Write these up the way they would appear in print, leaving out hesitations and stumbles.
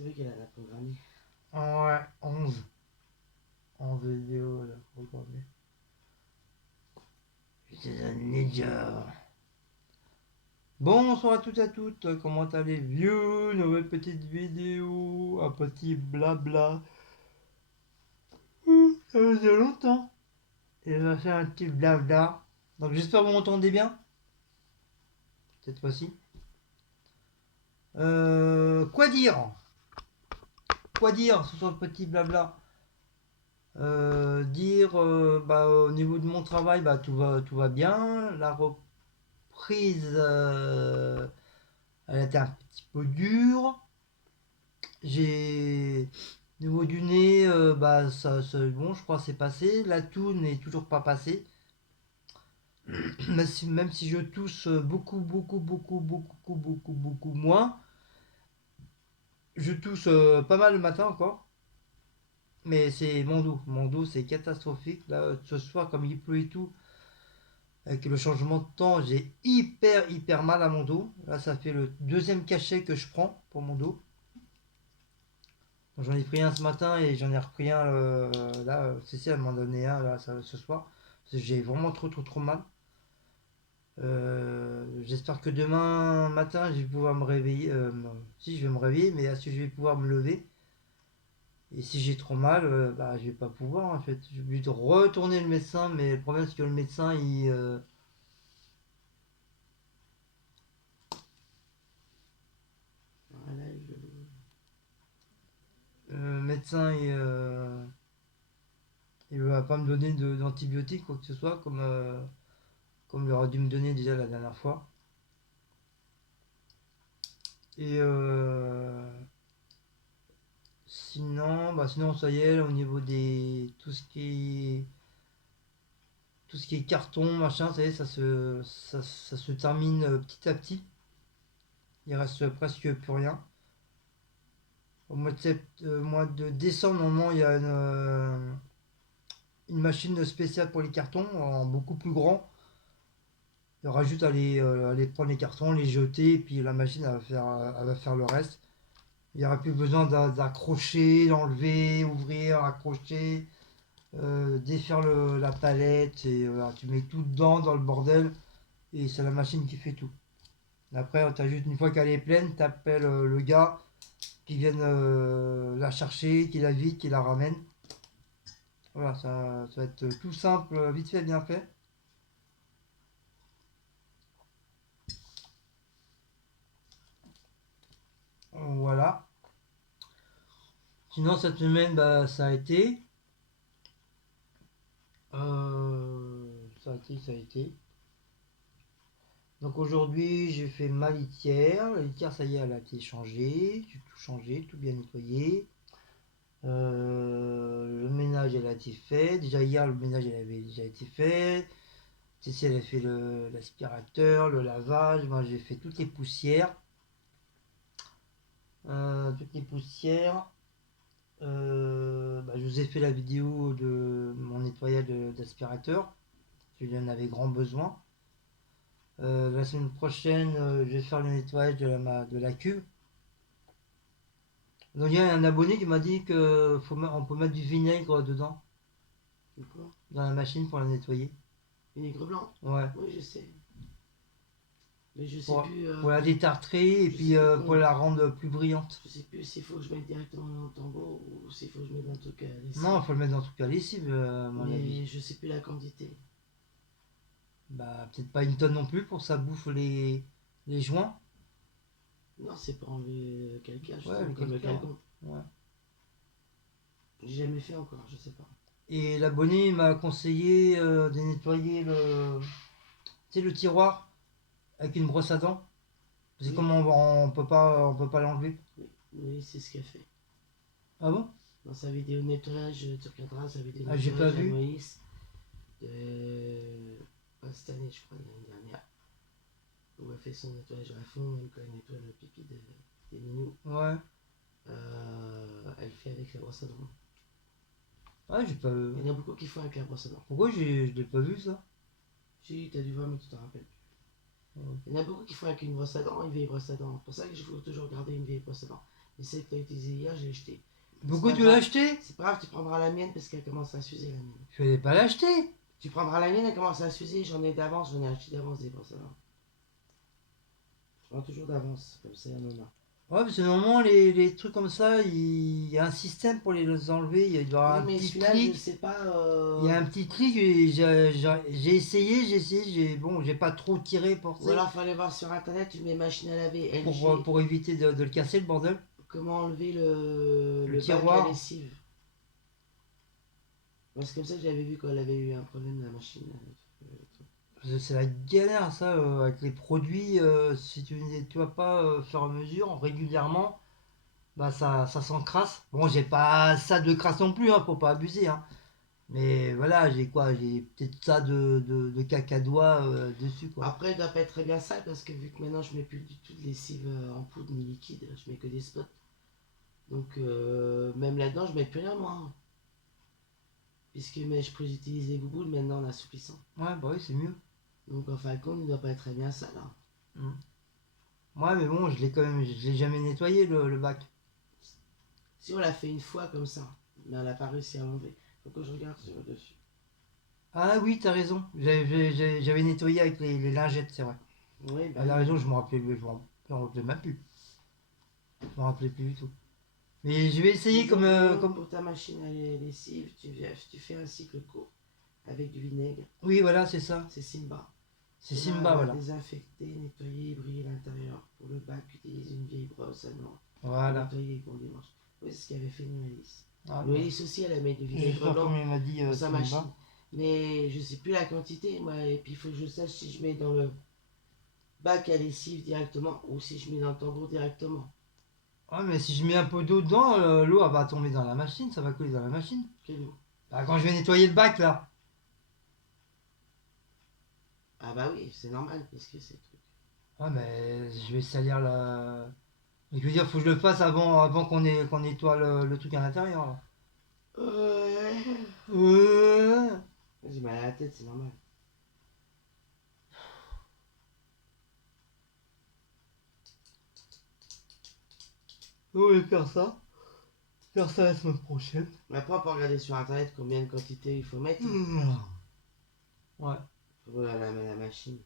C'est vrai qu'elle en a programmé. Ouais, 11. 11 vidéos là, programmées. J'étais un ninja. Bonsoir à toutes et à toutes, comment allez vieux? Nouvelle petite vidéo, un petit blabla. Ça faisait longtemps. Et je vais faire un petit blabla. Donc j'espère que vous m'entendez bien, cette fois-ci. Quoi dire? Quoi dire sur ce petit blabla? Au niveau de mon travail, bah, tout va bien. La reprise, elle a été un petit peu dure. J'ai au niveau du nez, bon, je crois que c'est passé. La toux n'est toujours pas passée. Même si je tousse beaucoup moins. Je tousse pas mal le matin encore. Mais c'est mon dos. Mon dos, c'est catastrophique. Là, ce soir, comme il pleut et tout, avec le changement de temps, j'ai hyper mal à mon dos. Là, ça fait le deuxième cachet que je prends pour mon dos. J'en ai pris un ce matin et j'en ai repris un là. Cécile m'en donné un là, ce soir. Parce que j'ai vraiment trop mal. J'espère que demain matin, je vais pouvoir me réveiller. Si, je vais me réveiller, mais est-ce que je vais pouvoir me lever? Et si j'ai trop mal, bah, je vais pas pouvoir en fait. J'ai obligé de retourner le médecin, mais le problème c'est que le médecin, Voilà, le médecin il va pas me donner d'antibiotiques quoi que ce soit, comme il aurait dû me donner déjà la dernière fois. Et sinon ça y est, au niveau des tout ce qui est carton, machin, ça y est, ça se termine petit à petit. Il reste presque plus rien. Mois de décembre, normalement, il y a une machine spéciale pour les cartons, en beaucoup plus grand. Il y aura juste à aller prendre les cartons, les jeter, et puis la machine elle va faire le reste. Il n'y aura plus besoin d'accrocher, d'enlever, ouvrir, accrocher, défaire la palette, et voilà, tu mets tout dedans dans le bordel, et c'est la machine qui fait tout. Après, t'as juste une fois qu'elle est pleine, tu appelles le gars qui vienne la chercher, qui la vide, qui la ramène. Voilà, ça va être tout simple, vite fait, bien fait. Voilà. Sinon, cette semaine, bah, ça a été. Ça a été. Donc aujourd'hui, j'ai fait ma litière. La litière, ça y est, elle a été changée. J'ai tout changé, tout bien nettoyé. Le ménage, elle a été fait. Déjà hier, le ménage, elle avait déjà été fait. Cécile, elle a fait l'aspirateur, le lavage. Moi, j'ai fait toutes les poussières. Toutes les poussières. Je vous ai fait la vidéo de mon nettoyage d'aspirateur. Il en avait grand besoin. La semaine prochaine, je vais faire le nettoyage de la cuve. Donc il y a un abonné qui m'a dit qu'on peut mettre du vinaigre dedans, c'est quoi? dans la machine pour la nettoyer. Vinaigre blanc? Ouais. Oui, je sais. Mais je sais Pour, plus. pour la détartrer et Je puis sais plus pour la rendre plus brillante. Je sais plus s'il faut que je mette directement dans le tambour ou s'il faut que je mette dans le truc à lessive. Non, il faut le mettre dans tout cas lessive, à mon avis. Mais je sais plus la quantité. Bah, peut-être pas une tonne non plus pour que ça bouffe les joints. Non, c'est pour enlever le calcaire, Ouais, justement, le comme le calcaire. calgon. Ouais. J'ai jamais fait encore, je sais pas. Et l'abonné m'a conseillé de nettoyer tu sais, le tiroir avec une brosse à dents. C'est Oui, comme on peut pas l'enlever. oui, oui, c'est ce qu'elle fait. Ah bon? Dans sa vidéo nettoyage, tu regarderas sa vidéo Ah, j'ai pas nettoyage à vu. Moïse de. Pas cette année, je crois, l'année dernière. Où elle fait son nettoyage à fond, même quand elle nettoie le pipi des minous. Ouais. Elle fait avec la brosse à dents. Ah, j'ai pas vu. Il y en a beaucoup qui font avec la brosse à dents. Pourquoi je l'ai pas vu ça? Si, t'as dû voir, mais tu t'en rappelles plus. Il y en a beaucoup qui font avec une brosse à dents, une vieille brosse à dents. C'est pour ça que je faut toujours garder une vieille brosse à dents. Et celle que tu as utilisée hier, j'ai acheté. Pourquoi tu l'as acheté? C'est pas grave, tu prendras la mienne parce qu'elle commence à s'user la mienne. Je vais pas l'acheter. Tu prendras la mienne, elle commence à s'user, j'en ai d'avance, j'en ai acheté d'avance des pour ça. Je prends toujours d'avance, comme ça il y en a. Ouais, parce que normalement, les trucs comme ça, il y a un système pour les enlever. Il doit y avoir Oui, un mais petit celui-là, clic. je sais pas. Il y a un petit clic. Et j'ai essayé. Bon, j'ai pas trop tiré pour Ou alors, il faut aller voir sur internet, tu mets machine à laver LG. pour éviter de le casser, le bordel. Comment enlever le bac à tiroir. lessive. C'est comme ça que j'avais vu quand elle avait eu un problème de la machine. C'est la galère, ça, avec les produits. Si tu ne nettoies pas sur mesure, régulièrement, bah ça s'encrasse. Bon, j'ai pas ça de crasse non plus, hein, faut pas abuser, hein. Mais voilà, j'ai quoi? J'ai peut-être ça de cacadois dessus, quoi. Après, il doit pas être très bien sale parce que vu que maintenant je mets plus du tout de lessive en poudre ni liquide, je mets que des spots. Donc, même là-dedans, je mets plus rien, moi. Puisque mais je peux utiliser Google maintenant en assouplissant. Ouais, bah oui, c'est mieux. Donc, en fin de compte, il doit pas être très bien sale. Hein. Ouais, mais bon, je l'ai jamais nettoyé, le bac. Si on l'a fait une fois comme ça, mais elle n'a pas réussi à l'enlever. Faut que je regarde sur le dessus. Ah oui, t'as raison. J'avais nettoyé avec les lingettes, c'est vrai. Oui, bah. Elle a raison, je me rappelais même plus. Je me rappelais plus du tout. Mais je vais essayer comme. Pour ta machine à lessive, tu fais un cycle court avec du vinaigre. Oui, voilà, c'est ça. C'est Simba. C'est Simba, voilà. Désinfecter, nettoyer et briller l'intérieur. Pour le bac, utilise une vieille brosse à noix. Voilà. Nettoyer les bons dimanches. Oui, c'est ce qu'avait fait Noélis. Ah, Noélis aussi, elle a mis du je sais vinaigre pas blanc combien il m'a dit pour sa Simba. machine. Mais je sais plus la quantité, moi. Et puis il faut que je sache si je mets dans le bac à lessive directement ou si je mets dans le tambour directement. Ouais, mais si je mets un peu d'eau dedans, l'eau elle va tomber dans la machine, ça va couler dans la machine. Quelle eau? Bah, quand je vais nettoyer le bac là. Ah bah oui, c'est normal, puisque c'est le truc. Ouais, mais je vais salir la. Je veux dire, faut que je le fasse avant qu'on nettoie le truc à l'intérieur là. J'ai mal à la tête, c'est normal. On va faire ça. Faire ça la semaine prochaine. Mais après, on peut regarder sur internet combien de quantité il faut mettre. Ouais. Pour la machine.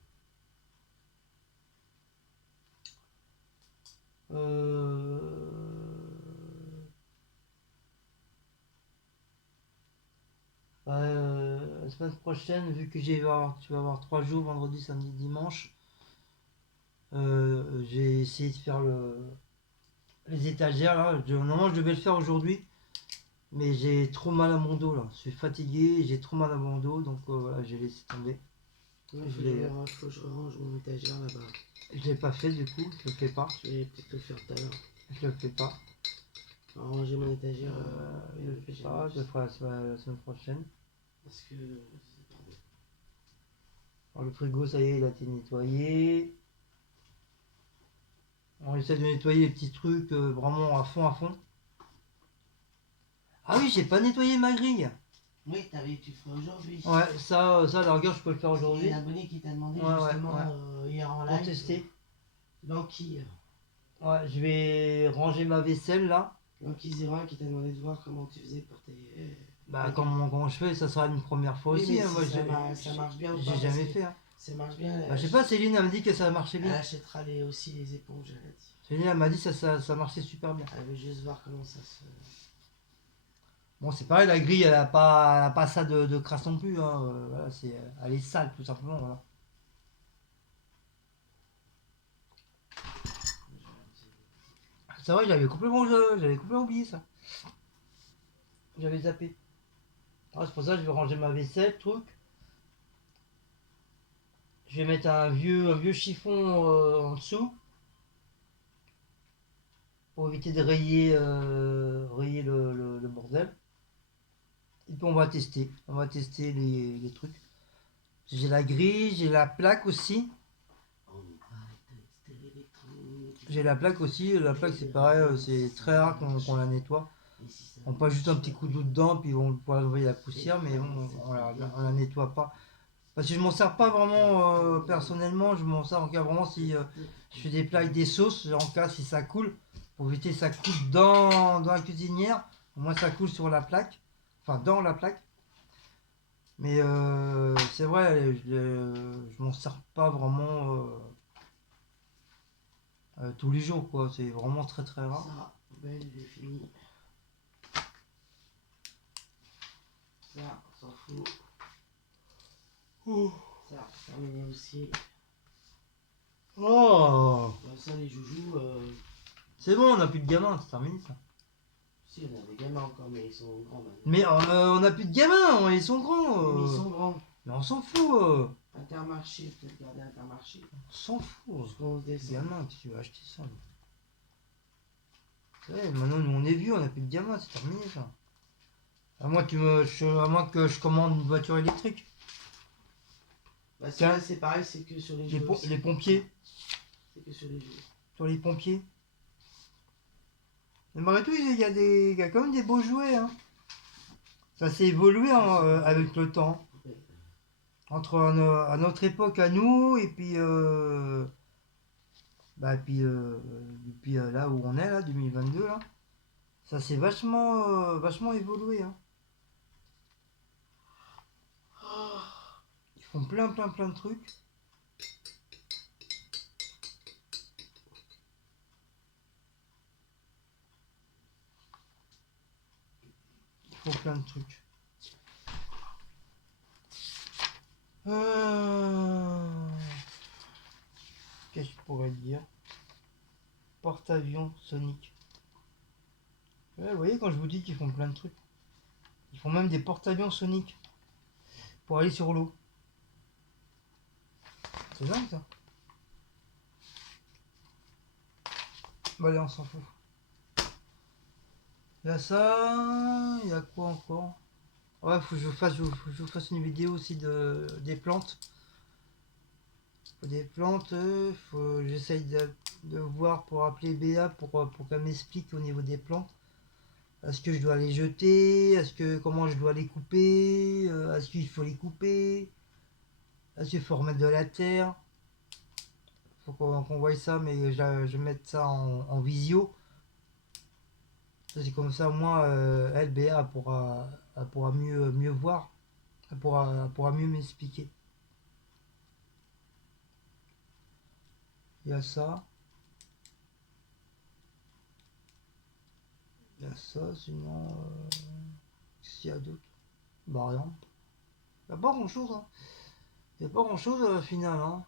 La semaine prochaine, vu que tu vas avoir 3 jours, vendredi, samedi, dimanche, j'ai essayé de faire les étagères là. Normalement, je devais le faire aujourd'hui, mais j'ai trop mal à mon dos là. Je suis fatigué, j'ai trop mal à mon dos, donc voilà, j'ai laissé tomber. Il faut que je range mon étagère là-bas. Je l'ai pas fait du coup, je le fais pas. Je vais peut-être le faire tout à l'heure. Je le fais pas. Ranger mon étagère. Je le fais pas, je le ferai la semaine prochaine. Parce que. Alors, le frigo, ça y est, il a été nettoyé. On essaie de nettoyer les petits trucs vraiment à fond, à fond. Ah oui, j'ai pas nettoyé ma grille. Oui, tu le feras aujourd'hui. Ouais, ça, à la rigueur, je peux le faire aujourd'hui. Il y a un abonné qui t'a demandé justement hier en live. Pour tester. L'enquille. Ouais, je vais ranger ma vaisselle là. L'enquille 01 qui t'a demandé de voir comment tu faisais pour tes. Bah, comment je fais, ça sera une première fois Oui, aussi. Hein, si moi, ça marche bien ou j'ai pas, jamais fait. Hein. Ça marche bien. Bah, je sais pas, Céline, elle m'a dit que ça marchait bien. Elle achètera aussi les éponges, elle a dit. Céline, elle m'a dit que ça marchait super bien. Elle veut juste voir comment ça se. Bon, c'est pareil, la grille, elle a pas ça de crasse non plus. Hein. Voilà, elle est sale, tout simplement. Voilà. C'est vrai, j'avais complètement oublié ça. J'avais zappé. Ah, c'est pour ça que je vais ranger ma vaisselle, truc. Je vais mettre un vieux chiffon en dessous. Pour éviter de rayer le bordel. Et puis on va tester. On va tester les trucs. J'ai la grille, j'ai la plaque aussi. J'ai la plaque aussi. La plaque c'est pareil, c'est très rare qu'on la nettoie. On passe juste un petit coup d'eau dedans, puis on pourra envoyer la poussière, mais on la nettoie pas. Parce que je m'en sers pas vraiment personnellement, je m'en sers en cas vraiment si je fais des plats avec des sauces, en cas si ça coule, pour éviter que ça coule dans la cuisinière. Au moins ça coule sur la plaque, enfin dans la plaque. Mais c'est vrai, je m'en sers pas vraiment tous les jours, quoi. C'est vraiment très très rare. Ça, poubelle, j'ai fini. Ça, on s'en fout. Ça, terminé aussi. Oh, Ça, les joujoux, c'est bon, on n'a plus de gamins, c'est terminé ça. si, on a des gamins encore, mais ils sont grands maintenant. Mais on n'a plus de gamins, ils sont grands. Oui, mais ils sont grands. Mais on s'en fout. Intermarché, peut-être garder Intermarché. On s'en fout. Jusqu'au 11 décembre. Gamin, tu veux acheter ça. Ouais, maintenant nous on est vieux, on n'a plus de gamins, c'est terminé ça. À moins, à moins que je commande une voiture électrique. Bah, ça, c'est pareil, c'est que sur les jeux. Les pompiers. C'est que sur les jeux. Sur les pompiers. Mais malgré tout, il y a quand même des beaux jouets. Hein. Ça s'est évolué avec le temps. Entre à notre époque à nous et puis, depuis là où on est, là, 2022, là, ça s'est vachement évolué. Hein. Ils font plein de trucs. Ils font plein de trucs. Qu'est-ce que je pourrais dire? Porte-avions Sonic. Ouais, vous voyez quand je vous dis qu'ils font plein de trucs. Ils font même des porte-avions Sonic. Pour aller sur l'eau. C'est dingue ça. Bah allez, on s'en fout. Il y a ça. Il y a quoi encore? Ouais, faut que je vous fasse une vidéo aussi des plantes. Des plantes, j'essaye de voir pour appeler Béa pour qu'elle m'explique au niveau des plantes. Est-ce que je dois les jeter? Comment je dois les couper? Est-ce qu'il faut les couper? Est-ce qu'il faut remettre de la terre? Faut qu'on voie ça, mais je vais mettre ça en visio. C'est comme ça, moi, elle, Béa, elle pourra mieux voir. Elle pourra mieux m'expliquer. Il y a ça. Il y a ça, sinon... qu'est-ce qu'il y a d'autre? Bah rien. Il n'y a pas grand-chose. Hein. Il n'y a pas grand-chose au final. Hein.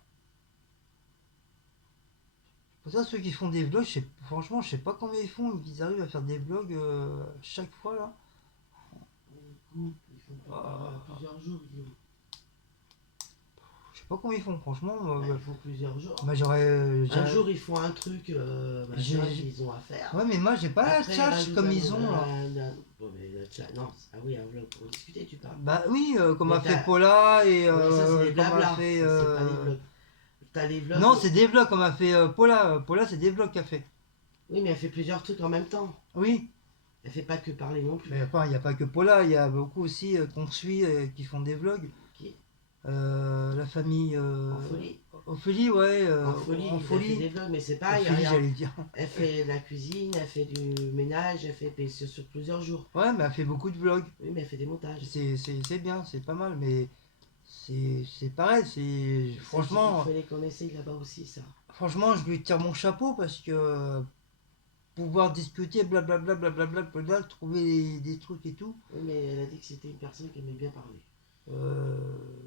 Pour ça, ceux qui font des vlogs, franchement, je sais pas combien ils font. Ils arrivent à faire des vlogs chaque fois là. Ils font plusieurs jours. Je sais pas combien ils font, franchement. Ils font plusieurs jours. Moi, un jour, ils font un truc qu'ils ont à faire. Ouais, mais moi, j'ai pas après, la tchatch comme ils ont. Bon, mais non, ah oui, un vlog pour discuter, tu parles. Bah oui, comme mais a fait Paula et ça, c'est des blabla. a fait. C'est pas des vlogs. T'as les vlogs. Non, c'est des vlogs comme a fait Paula. Paula, c'est des vlogs qu'elle fait. Oui, mais elle fait plusieurs trucs en même temps. Oui. Elle fait pas que parler non plus. Mais enfin, il n'y a pas que Paula, il y a beaucoup aussi qu'on suit qui font des vlogs. Qui la famille. En folie. Ophélie, ouais. En folie. Elle fait des vlogs, mais c'est pas. Ophélie, j'allais dire. Elle fait la cuisine, elle fait du ménage, elle fait sur plusieurs jours. Ouais, mais elle fait beaucoup de vlogs. Oui, mais elle fait des montages. C'est bien, c'est pas mal, mais c'est pareil, c'est. Franchement. Il fallait qu'on essaye là-bas aussi, ça. Franchement, je lui tire mon chapeau parce que. Pouvoir discuter, blablabla, trouver des trucs et tout. Oui, mais elle a dit que c'était une personne qui aimait bien parler.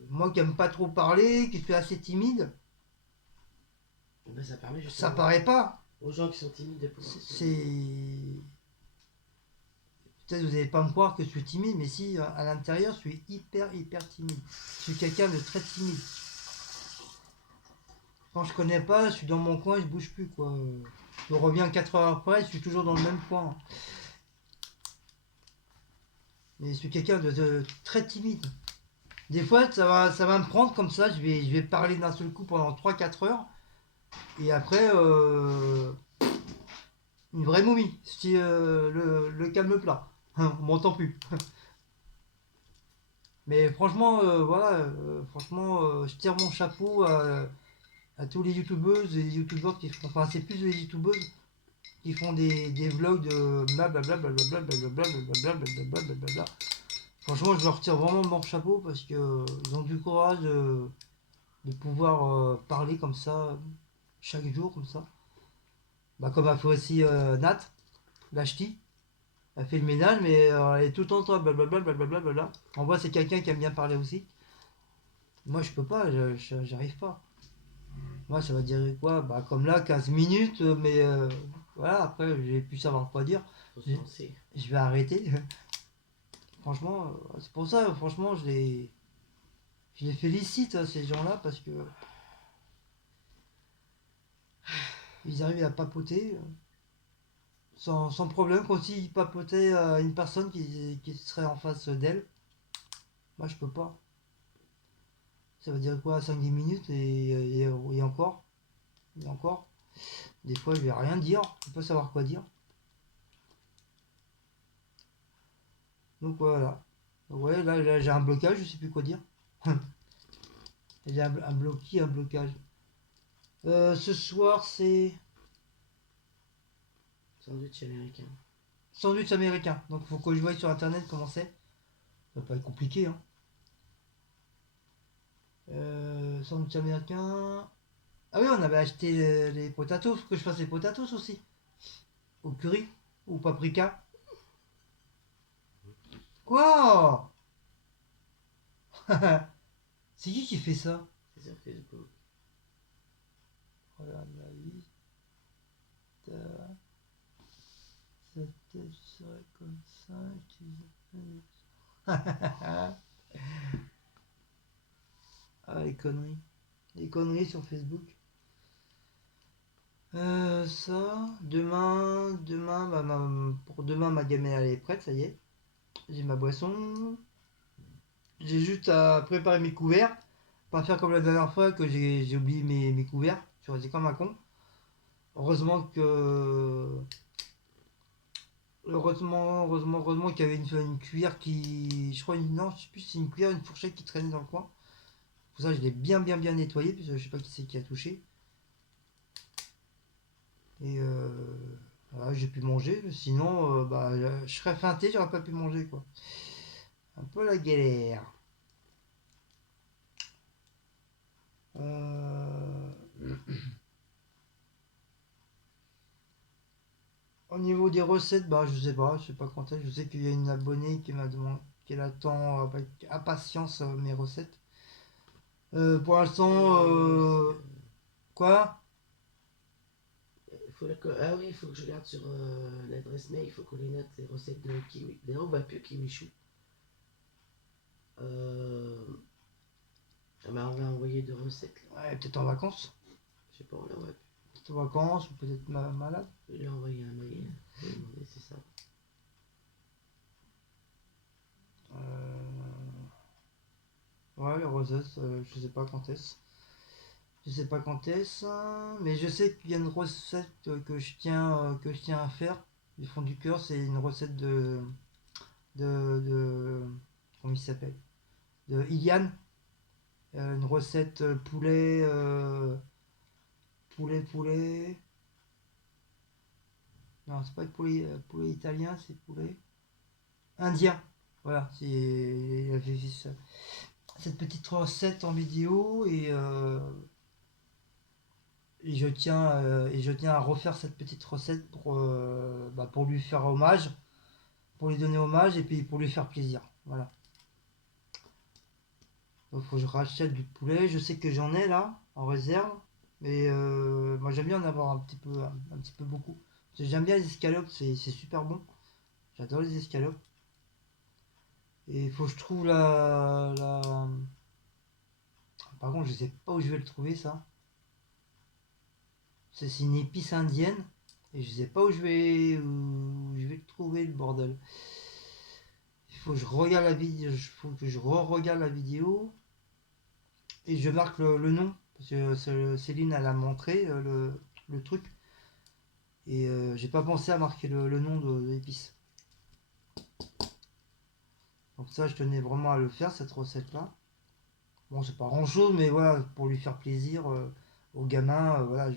Moi qui aime pas trop parler, qui suis assez timide. Ben, ça permet justement. Ça paraît pas. Aux gens qui sont timides de pouvoir. C'est. Peut-être vous n'allez pas me croire que je suis timide, mais si, à l'intérieur, je suis hyper timide. Je suis quelqu'un de très timide. Quand je connais pas, je suis dans mon coin, je bouge plus, quoi. Je reviens 4 heures après, je suis toujours dans le même coin. Mais je suis quelqu'un de très timide. Des fois, ça va me prendre comme ça, je vais parler d'un seul coup pendant 3-4 heures. Et après, une vraie momie, c'est le calme plat. On m'entend plus. Mais franchement, voilà, je tire mon chapeau à tous les youtubeuses et les youtubeurs qui font. Enfin, c'est plus les youtubeuses qui font des vlogs de blablabla, blablabla, blablabla, blablabla, blablabla, blablabla. Franchement, je leur retire vraiment mon chapeau parce que ils ont du courage de pouvoir parler comme ça chaque jour, comme ça. Bah, comme a fait aussi Nat, la ch'ti. Elle fait le ménage, mais elle est tout le temps toi, blablabla, blablabla, blablabla. En vrai, c'est quelqu'un qui aime bien parler aussi. Moi, je peux pas, j'arrive pas. Moi, ça va dire quoi? Bah, comme là, 15 minutes, mais voilà, après, j'ai pu savoir quoi dire. Faut se Je, lancer. je vais arrêter. Franchement, c'est pour ça, franchement, je les félicite, hein, ces gens-là, parce que ils arrivent à papoter sans problème, comme s'ils papotaient une personne qui serait en face d'elle. Moi, je peux pas. Ça veut dire quoi, 5-10 minutes et encore? Et encore? Des fois, je vais rien dire, je peux pas savoir quoi dire. Donc voilà. Ouais, là, j'ai un blocage, je sais plus quoi dire. J'ai un blocage. Ce soir, c'est Sandwich américain. sandwich américain. Donc, faut que je voie sur internet comment c'est. Ça va pas être compliqué, hein. Sandwich américain. Ah oui, on avait acheté les potatoes. Faut que je fasse les potatoes aussi. Au curry ou paprika. Quoi? C'est qui fait ça? C'est sur Facebook. Voilà la liste. Ça serait comme ça. Ah, les conneries. Les conneries sur Facebook. Ça, demain, bah, pour demain, ma gamelle elle est prête, ça y est. J'ai ma boisson. J'ai juste à préparer mes couverts. Pas faire comme la dernière fois que j'ai oublié mes couverts. Je suis resté comme un con. Heureusement que. Heureusement qu'il y avait une cuillère qui. Je crois, non, je sais plus si c'est une cuillère, une fourchette qui traînait dans le coin. Pour ça, je l'ai bien nettoyé, parce que je sais pas qui c'est qui a touché. Et voilà, j'ai pu manger. Sinon, bah, je serais feinté, j'aurais pas pu manger, quoi. Un peu la galère. Euh, Au niveau des recettes, bah, je sais pas quand est. Je sais qu'il y a une abonnée qui m'a demandé qu'elle attend avec impatience mes recettes. Pour l'instant, Oui, quoi? ah oui, il faut que je regarde sur l'adresse mail. Il faut qu'on les note, les recettes de kiwi. D'ailleurs, on va plus kiwi chou. Ah bah, on va envoyer deux recettes là. Ouais, peut-être en vacances. Je sais pas, on l'envoie plus. Peut-être en vacances, ou peut-être malade. Je vais lui envoyer un mail. Je vais lui demander si ça. Euh, ouais, les recettes, je sais pas quand est-ce. Je sais pas quand est-ce, mais je sais qu'il y a une recette que je tiens à faire. Du fond du cœur, c'est une recette de comment il s'appelle? De Iliane. Une recette poulet. Non, c'est pas poulet italien, c'est poulet indien. Voilà, elle avait fait cette petite recette en vidéo et je tiens à refaire cette petite recette pour lui faire hommage, pour lui donner hommage et puis pour lui faire plaisir. Voilà. Donc faut que je rachète du poulet. Je sais que j'en ai là en réserve, mais moi j'aime bien en avoir un petit peu beaucoup. Parce que j'aime bien les escalopes, c'est super bon. J'adore les escalopes. Et il faut que je trouve Par contre, je sais pas où je vais le trouver ça. C'est une épice indienne et je sais pas où je vais le trouver le bordel. Il faut que je regarde la vidéo, il faut que je re-regarde la vidéo et je marque le nom parce que Céline elle a montré le truc et j'ai pas pensé à marquer le nom de l'épice. Donc ça, je tenais vraiment à le faire cette recette là. Bon, c'est pas grand chose, mais voilà, pour lui faire plaisir au gamin, voilà,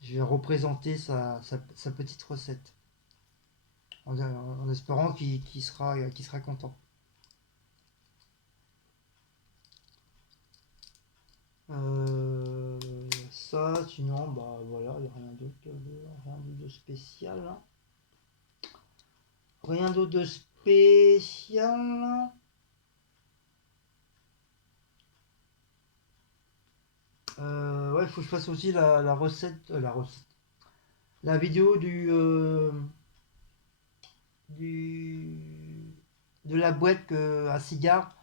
je vais représenter sa petite recette en espérant qu'il sera content. Euh, Ça, sinon, bah voilà, il n'y a rien d'autre de spécial, hein. Rien d'autre de spécial. Ouais, il faut que je fasse aussi la vidéo du, de la boîte à cigares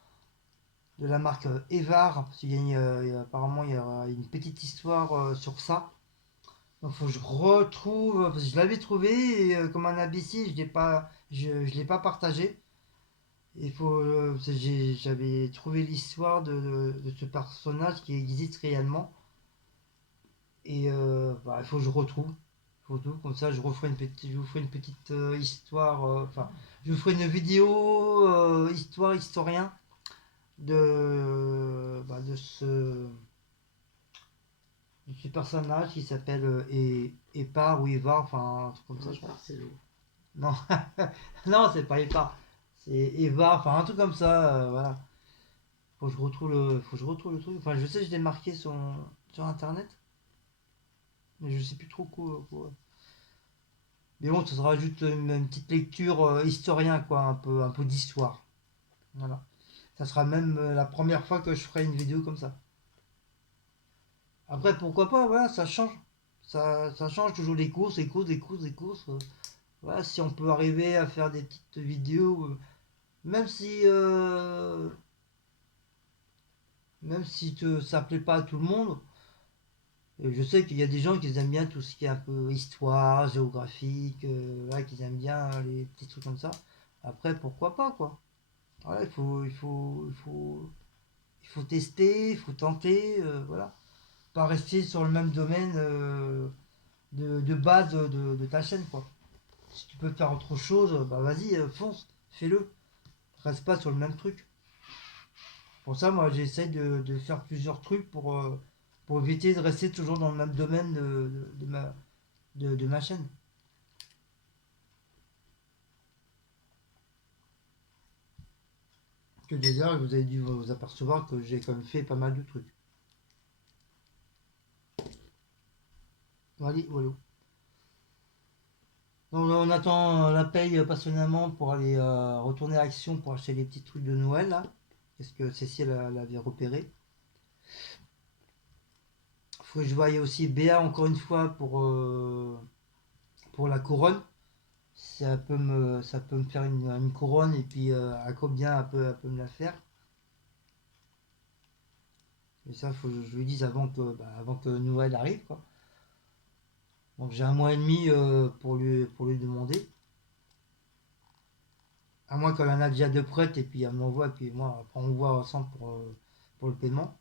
de la marque Evar. Parce qu'il apparemment, il y a une petite histoire sur ça. Donc, faut que je retrouve, parce que je l'avais trouvé et comme un imbécile, je l'ai pas partagé. Parce que j'avais trouvé l'histoire de ce personnage qui existe réellement. Et bah, il faut que je retrouve. Comme ça, je vous ferai une petite histoire. Enfin, je vous ferai une vidéo historien de ce personnage qui s'appelle Épar ou Évar, enfin, un truc comme ça, Non, je crois. Barcelo. Non, non, c'est pas Épar. C'est Évar, enfin, un truc comme ça, voilà. Faut que je retrouve le truc. Enfin, je sais, je l'ai marqué sur internet, mais je sais plus trop quoi. Mais bon, ça sera juste une petite lecture historien, quoi, un peu d'histoire. Voilà. Ça sera même la première fois que je ferai une vidéo comme ça. Après, pourquoi pas, voilà, ça change. Ça change toujours des courses, des courses, des courses, des courses. Voilà, si on peut arriver à faire des petites vidéos, même si, euh, même si ça plaît pas à tout le monde, je sais qu'il y a des gens qui aiment bien tout ce qui est un peu histoire, géographique, voilà, qui aiment bien les petits trucs comme ça. Après, pourquoi pas, quoi. Voilà, il faut tester, il faut tenter, voilà. Pas rester sur le même domaine de base de ta chaîne, quoi. Si tu peux faire autre chose, bah vas-y, fonce, fais-le. Reste pas sur le même truc. Pour ça, moi, j'essaie de faire plusieurs trucs pour éviter de rester toujours dans le même domaine de ma chaîne. Que d'ailleurs, vous avez dû vous apercevoir que j'ai quand même fait pas mal de trucs. Voilà, voilà. Donc, on attend la paye passionnément pour aller retourner à Action pour acheter les petits trucs de Noël, là. Parce que Cécile l'avait repéré. Faut que je voie aussi Béa encore une fois pour la couronne. Ça peut me faire une couronne et puis à combien elle peut me la faire. Et ça, faut que je lui dise avant que Noël arrive, quoi. Donc j'ai un mois et demi pour lui demander. À moins qu'elle en a déjà deux prêtes et puis elle m'envoie et puis moi, après on voit ensemble pour le paiement.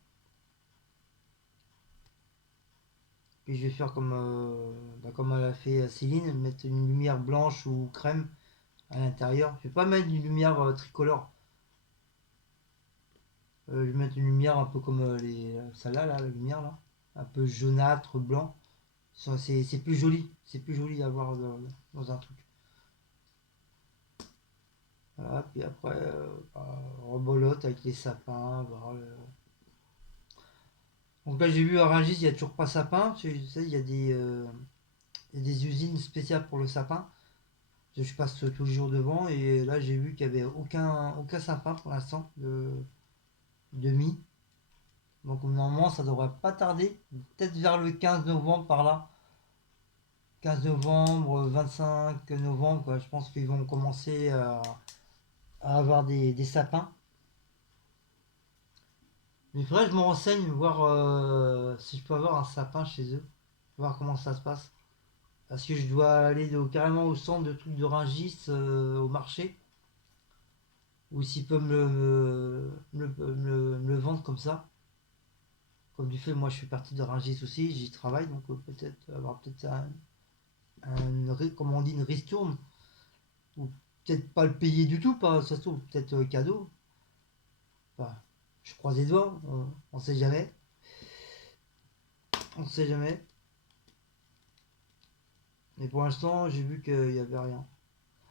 Puis je vais faire comme elle a fait Céline, mettre une lumière blanche ou crème à l'intérieur. Je vais pas mettre une lumière tricolore. Je vais mettre une lumière un peu comme celle-là, là, la lumière là. Un peu jaunâtre, blanc. C'est plus joli. C'est plus joli à voir dans un truc. Voilà, puis après, rebolote avec les sapins. Voilà. Donc là, j'ai vu à Rungis, il n'y a toujours pas sapin. Tu sais, il y a des usines spéciales pour le sapin. Je passe tous les jours devant et là, j'ai vu qu'il n'y avait aucun sapin pour l'instant de mi. Donc normalement, ça devrait pas tarder. Peut-être vers le 15 novembre par là. 15 novembre, 25 novembre, quoi. Je pense qu'ils vont commencer à avoir des sapins. Mais il faudrait que je me renseigne, voir si je peux avoir un sapin chez eux. Voir comment ça se passe. Parce que je dois aller carrément au centre de trucs de Rungis, au marché. Ou s'ils peuvent me le vendre comme ça. Comme du fait, moi je suis parti de Rungis aussi, j'y travaille, donc peut-être avoir peut-être comme on dit, une ristourne. Ou peut-être pas le payer du tout, pas, ça se trouve, peut-être cadeau. Enfin, je croise les doigts, on sait jamais. On sait jamais. Mais pour l'instant, j'ai vu qu'il n'y avait rien.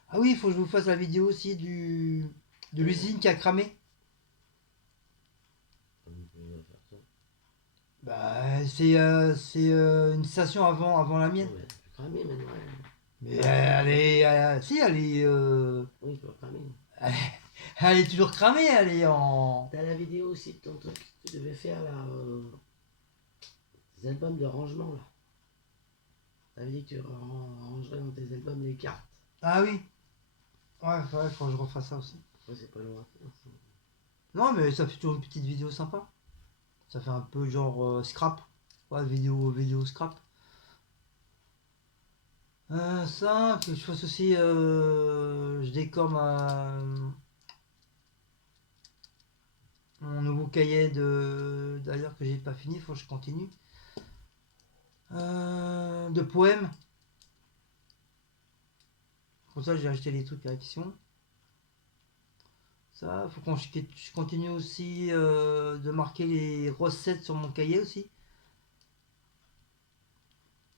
Ah oui, il faut que je vous fasse la vidéo aussi de l'usine qui a cramé. On va faire ça. Bah, c'est une station avant la Non, mienne. mais elle peut cramer maintenant. Mais Enfin, ça, elle est. Si, elle est. oui, il peut cramer. Elle est, elle est toujours cramée, elle est en. T'as la vidéo aussi de ton truc que tu devais faire là, des albums de rangement là. T'avais dit que tu rangerais dans tes albums les cartes. Ah oui. Ouais, faut que je refasse ça aussi. Ouais, c'est pas loin à faire ça. Non, mais ça fait toujours une petite vidéo sympa. Ça fait un peu genre scrap. Ouais, vidéo scrap. Ça, que je fasse aussi. Je décore mon nouveau cahier d'ailleurs que j'ai pas fini, faut que je continue. De poèmes. Pour ça, j'ai acheté les trucs à Action. Ça, faut que je continue aussi de marquer les recettes sur mon cahier aussi.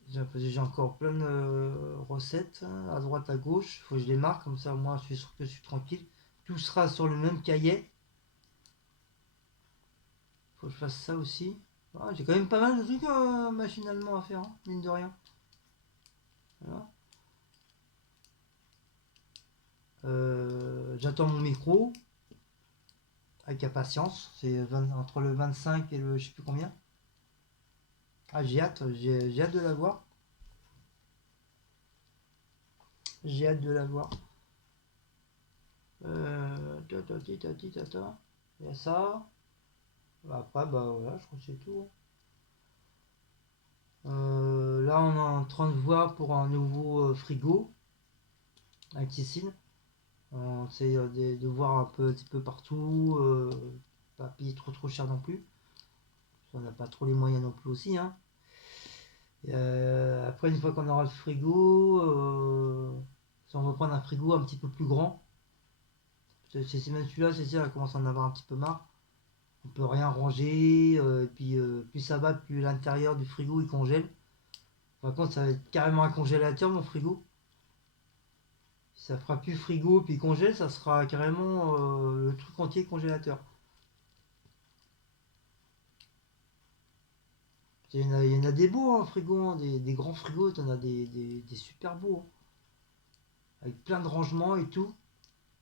J'ai encore plein de recettes hein, à droite, à gauche. Faut que je les marque, comme ça, moi, je suis sûr que je suis tranquille. Tout sera sur le même cahier. Faut que je fasse ça aussi. Ah, j'ai quand même pas mal de trucs machinalement à faire, hein, mine de rien. Voilà. J'attends mon micro avec impatience. C'est entre le 25 et le je sais plus combien. Ah, j'ai hâte de l'avoir. J'ai hâte de l'avoir. Il y a ça. Après, bah voilà, je crois que c'est tout. Là, on est en train de voir pour un nouveau frigo à Kissine. On essaie de voir un petit peu partout. Pas payer trop cher non plus. On n'a pas trop les moyens non plus aussi. Hein. Après, une fois qu'on aura le frigo, si on veut prendre un frigo un petit peu plus grand, c'est même celui-là, c'est ça, on commence à en avoir un petit peu marre. On peut rien ranger, et puis plus ça va, plus l'intérieur du frigo il congèle. Par contre, ça va être carrément un congélateur mon frigo. Si ça fera plus frigo puis congèle, ça sera carrément le truc entier congélateur. Il y en a des beaux hein, frigo, hein, des grands frigos, t'en as des super beaux. Hein, avec plein de rangements et tout.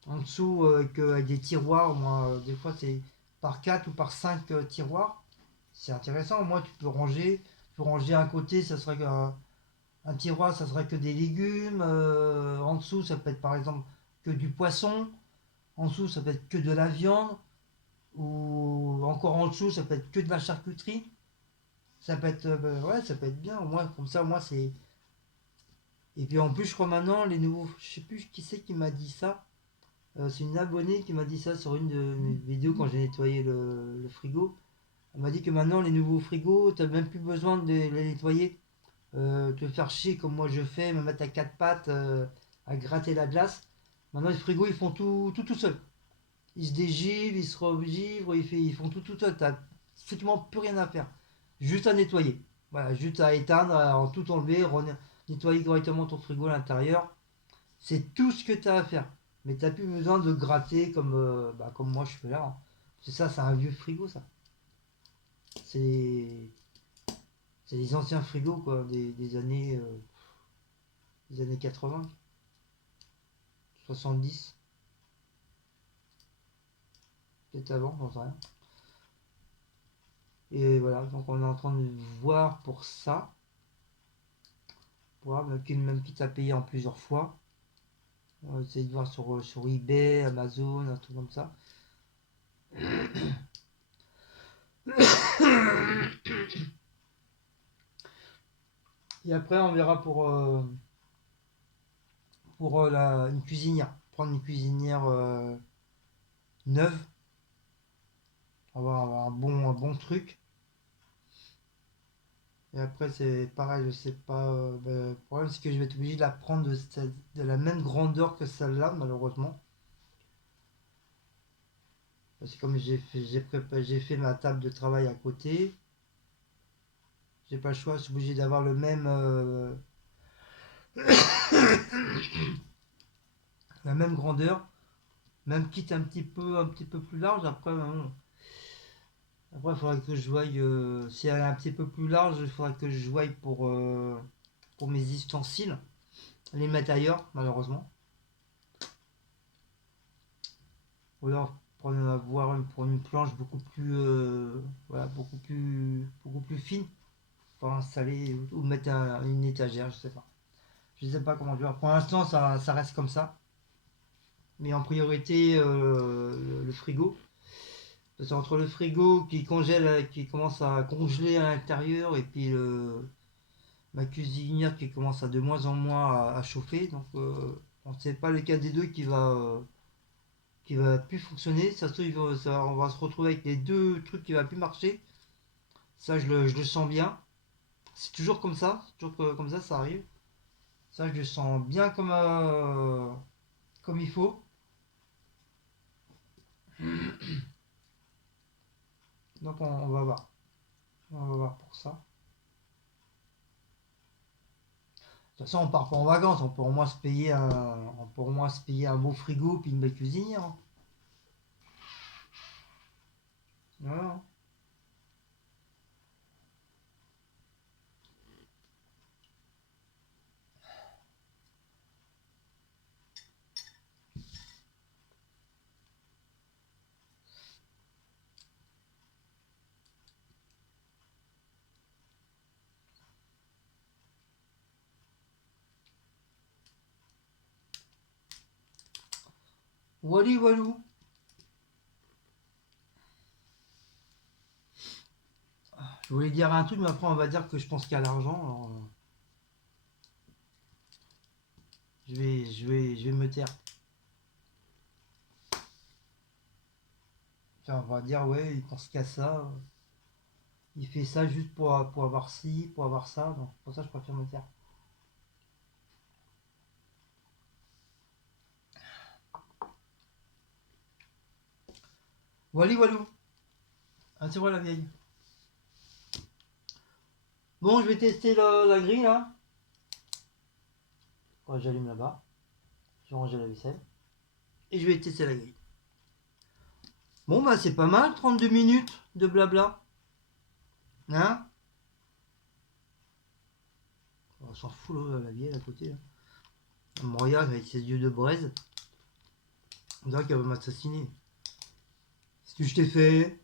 En dessous, avec des tiroirs, moi, des fois c'est par 4 ou par 5 tiroirs. C'est intéressant, moi tu peux ranger un côté, ça serait un tiroir, ça serait que des légumes. En dessous, ça peut être par exemple que du poisson. En dessous, ça peut être que de la viande. Ou encore en dessous, ça peut être que de la charcuterie. Ça peut être, ouais, ça peut être bien. Au moins, comme ça, moi, c'est. Et puis en plus, je crois maintenant, les nouveaux. Je sais plus qui c'est qui m'a dit ça. C'est une abonnée qui m'a dit ça sur une de mes vidéos quand j'ai nettoyé le frigo. Elle m'a dit que maintenant, les nouveaux frigos, t'as même plus besoin de les nettoyer. Te faire chier comme moi je fais, me mettre à quatre pattes à gratter la glace. Maintenant, les frigos, ils font tout seuls. Ils se dégivent, ils se regivrent, ils font tout seuls. T'as strictement plus rien à faire. Juste à nettoyer. Voilà, juste à éteindre, à en tout enlever, nettoyer correctement ton frigo à l'intérieur. C'est tout ce que tu as à faire. Mais tu n'as plus besoin de gratter comme moi je fais là. Hein. C'est ça, c'est un vieux frigo ça. C'est les, c'est les anciens frigos quoi, des années 80, 70, peut-être avant, j'en sais rien. Et voilà, donc on est en train de voir pour ça. Voir, même quitte à payer en plusieurs fois. On va essayer de voir sur eBay, Amazon, un truc comme ça. Et après, on verra pour une cuisinière. Prendre une cuisinière neuve. Avoir un bon truc. Et après, c'est pareil, je sais pas. Le problème, c'est que je vais être obligé de la prendre de la même grandeur que celle-là, malheureusement. Parce que comme j'ai fait ma table de travail à côté, j'ai pas le choix, je suis obligé d'avoir le même. La même grandeur, même quitte un petit peu plus large. Après, il faudrait que je voie, si elle est un petit peu plus large, il faudrait que je voie pour mes ustensiles, les mettre ailleurs, malheureusement. Ou alors prendre une planche beaucoup plus, voilà, beaucoup plus fine pour installer ou mettre une étagère, je sais pas. Je sais pas comment faire. Pour l'instant, ça reste comme ça. Mais en priorité, le frigo. Parce qu'entre le frigo qui congèle, qui commence à congeler à l'intérieur, et puis ma cuisinière qui commence à de moins en moins à chauffer, donc on ne sait pas lequel des deux qui va plus fonctionner. Ça se trouve, on va se retrouver avec les deux trucs qui va plus marcher. Ça, je le sens bien. C'est toujours comme ça, c'est toujours comme ça arrive. Ça, je le sens bien comme il faut. Donc on va voir. On va voir pour ça. De toute façon, on part pas en vacances, on peut au moins se payer un beau frigo puis une belle cuisinière, hein. Voilà. Wally walou. Je voulais dire un truc, mais après on va dire que je pense qu'il y a l'argent. Alors, je vais me taire. Enfin, on va dire ouais, il pense qu'à ça. Il fait ça juste pour avoir ci, pour avoir ça. Donc pour ça je préfère me taire. Wally walou. Ah c'est vrai la vieille. Bon, je vais tester la grille là. Ouais, j'allume là-bas. Je vais ranger la vaisselle. Et je vais tester la grille. Bon bah c'est pas mal, 32 minutes de blabla. Hein? On s'en fout là, la vieille à côté là. Elle me regarde avec ses yeux de braise. On dirait qu'elle va m'assassiner. Qu'est-ce que je t'ai fait?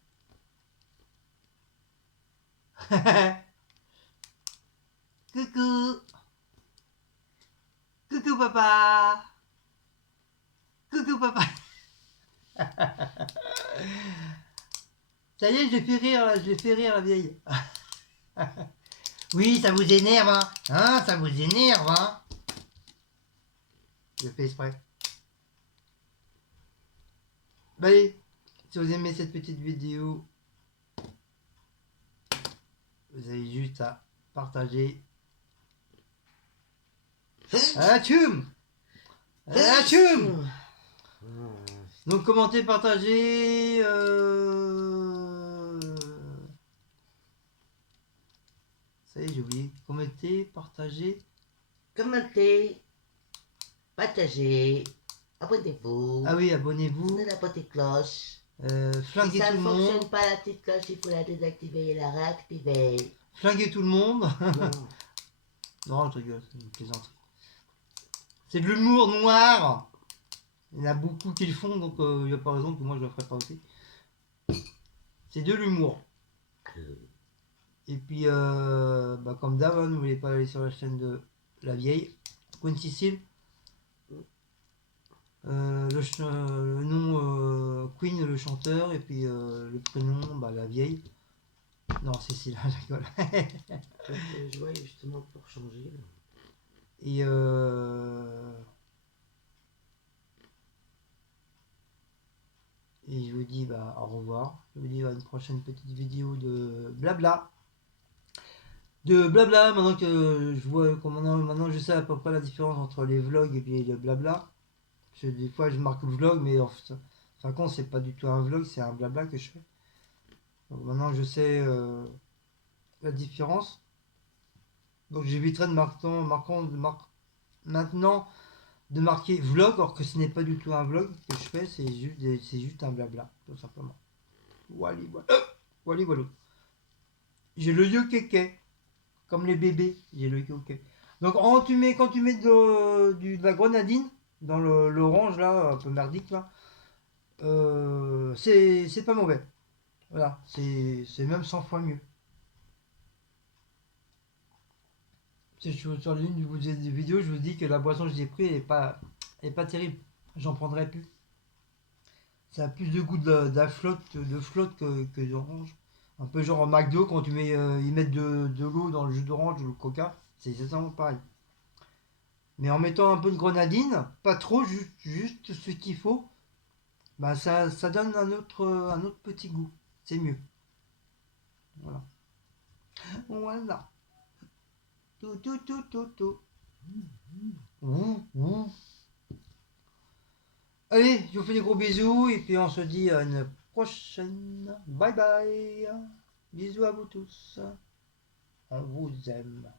Coucou. Coucou papa. Coucou papa. Ça y est, je l'ai fait rire là, je l'ai fait rire la vieille. Oui, ça vous énerve, hein? Hein, ça vous énerve, hein? Je le fais exprès. Bah allez, si vous aimez cette petite vidéo, vous avez juste à partager. Tchoum! Tchoum! Donc commentez, partagez. Ça y est, j'ai oublié. Commentez, partagez. Commentez, partagez, abonnez-vous. Ah oui, abonnez-vous. Donnez la petite cloche. Flinguez Si ça tout ne le monde. fonctionne pas la petite cloche, il faut la désactiver et la réactiver. Flinguez tout le monde. Non. Non, je rigole, c'est une plaisanterie. C'est de l'humour noir. Il y en a beaucoup qui le font, donc il n'y a pas raison que moi je le ferai pas aussi. C'est de l'humour. Et puis, comme d'hab, hein, n'oubliez pas d'aller sur la chaîne de la vieille, Queen Cécile. Le nom Queen, le chanteur, et puis le prénom, la vieille. Non, Cécile, je rigole. Je vois justement pour changer. Et je vous dis au revoir. Je vous dis à une prochaine petite vidéo de blabla. Maintenant que je vois, maintenant je sais à peu près la différence entre les vlogs et puis le blabla. Parce que des fois je marque vlog, mais en fin de compte c'est pas du tout un vlog, c'est un blabla que je fais. Donc maintenant je sais la différence. Donc j'éviterai de marquer maintenant de marquer vlog, alors que ce n'est pas du tout un vlog que je fais, c'est juste un blabla, tout simplement. Voilà, voilà. Voilà, voilà. J'ai le yo kéké, comme les bébés, j'ai le yo kéké. Donc quand tu mets de la grenadine dans l'orange là, un peu merdique là, c'est pas mauvais. Voilà, c'est même 100 fois mieux. Si je suis sur l'une de vos vidéos, je vous dis que la boisson que j'ai prise est pas terrible. J'en prendrai plus. Ça a plus de goût de flotte que d'orange. Un peu genre au McDo quand ils mettent de l'eau dans le jus d'orange ou le coca, c'est exactement pareil. Mais en mettant un peu de grenadine, pas trop, juste ce qu'il faut, bah ça donne un autre petit goût. C'est mieux. Voilà. Voilà. Tout, tout, tout, tout, tout. Ouh, ouh. Allez, je vous fais des gros bisous et puis on se dit à une prochaine. Bye bye. Bisous à vous tous. On vous aime.